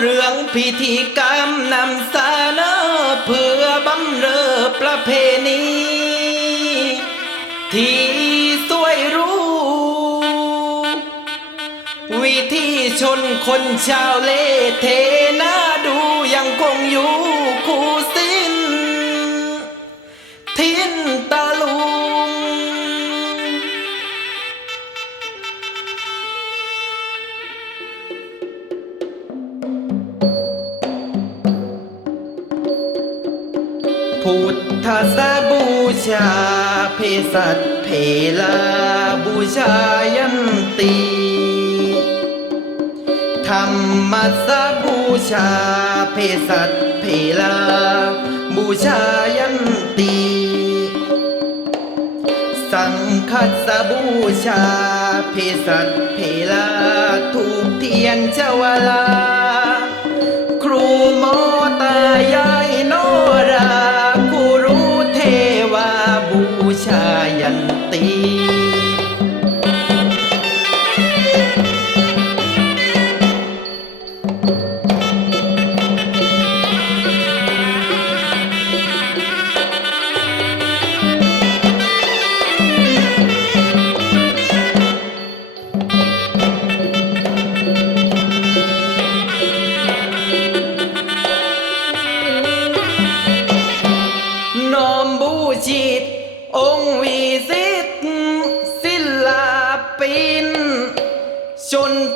เรื่องพิธีกรรมนำสานอเพื่อบำเรอประเพณี ที่สวยรู้ วิธีชนคนชาวเลเทนาดูยังคงอยู่ พุทธสบูชาเพสัตเพลาบูชายันตีธรรมสบูชาเพสัตเพลาบูชายันตีสังคสบูชาเพสัตเพลาถูกเทียนเจวลา ครูโมตายายายันตี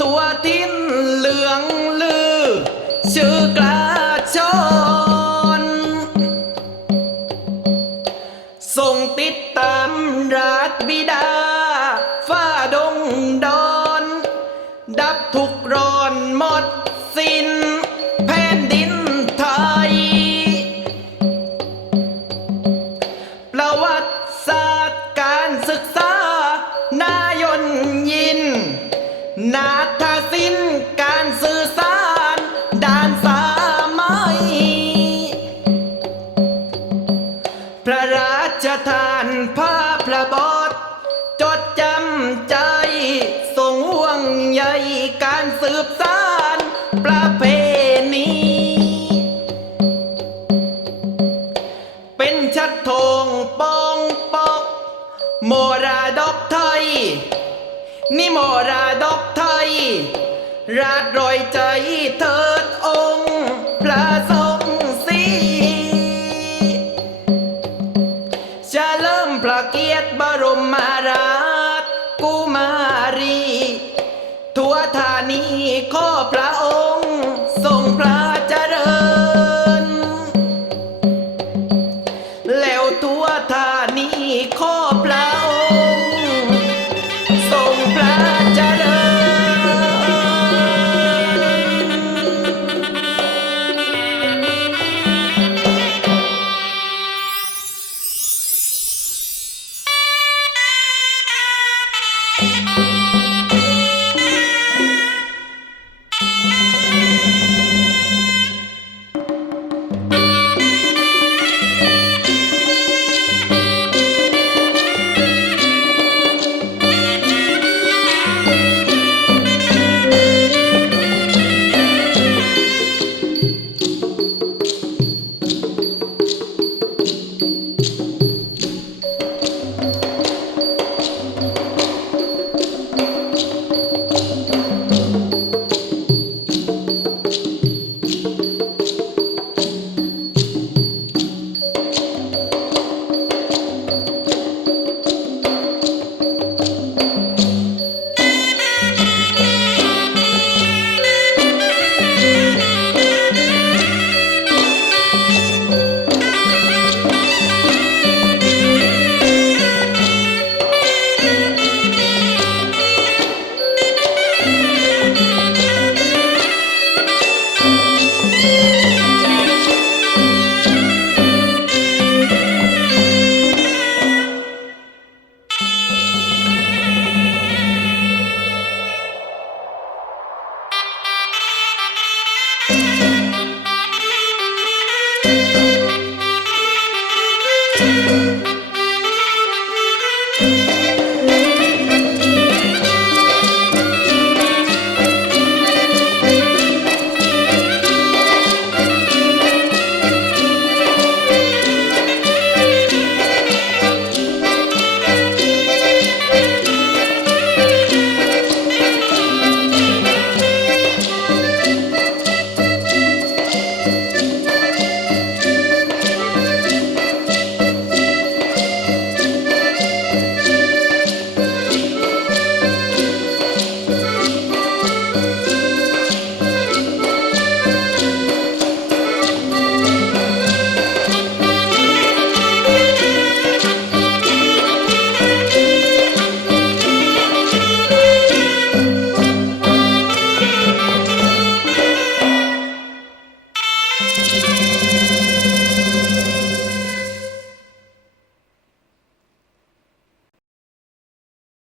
ตัวทิ้นเหลืองลือ ชื่อกลาชอนส่งติดตามราชบิดาฟ้าดงดอน ดับทุกร้อนหมดสิ้นแผ่นดินไทย ประวัติศาสตร์การศึกษานายนยิน นาฏศิลป์การสื่อสารด้านสามัย พระราชทานผ้าพระบอดจดจำใจทรงห่วงใยการสืบสานประเพณี เป็นชัดธงปองปอกโมราดอกไทย นี่โมราดอก ย ราดรอยใจเถิดองค์พระทรงสีจะเริ่มประเกียรติบรมมาราชกุมารี ทั่วธานีข้อพระองค์ทรงพระเจริญ แล้วทั่วธานีข้อพระ